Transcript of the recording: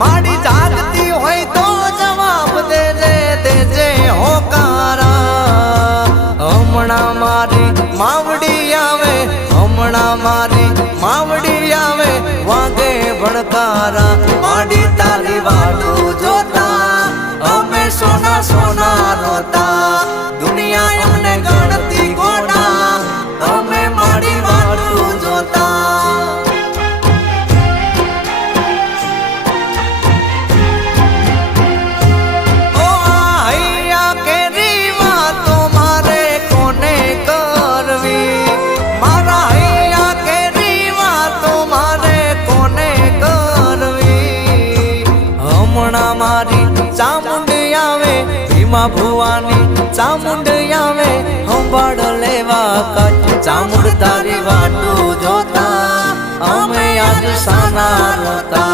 माड़ी जागती होय तो जवाब देजे होकारा। हमणा मारी मावड़ी आवे, हमणा मारी मावड़ी आवे, वागे भड़कारा। माड़ी तारी वाटू जोता अमे सोना सोना रोता, दुनिया अमने गणती गोटा अमे माड़ी वाटू जोता। चामुंड आवे भीमा भुवानी, चामुंड आवे हंबाड़ लेवा कच। चामुंड तारी वाटू जोता अमे आज साना रोता।